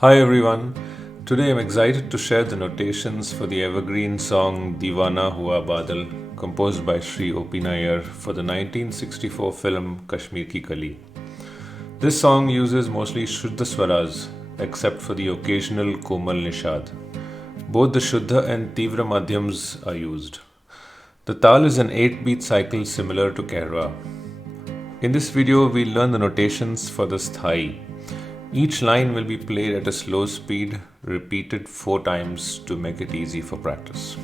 Hi everyone. Today I'm excited to share the notations for the evergreen song Deewana Hua Baadal, composed by Sri O P Nayyar for the 1964 film Kashmir Ki Kali. This song uses mostly Shuddha Swaras, except for the occasional Komal Nishad. Both the Shuddha and Tivra Madhyams are used. The Tal is an 8-beat cycle similar to Kairwa. In this video, we'll learn the notations for the Sthai. Each line will be played at a slow speed, repeated 4 times to make it easy for practice.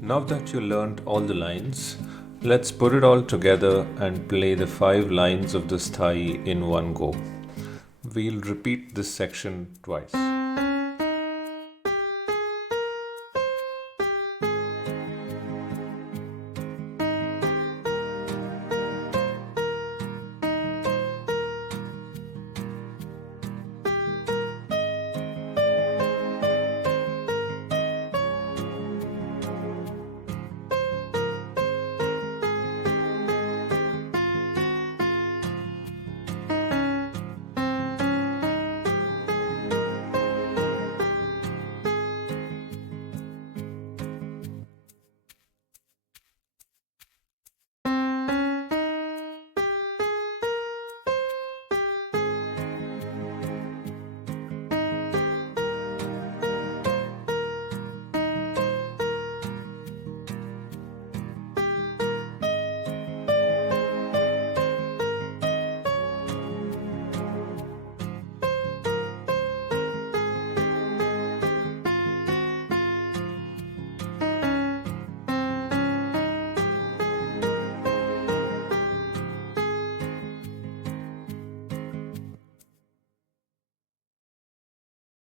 Now that you learned all the lines, let's put it all together and play the 5 lines of the Sthai in one go. We'll repeat this section twice.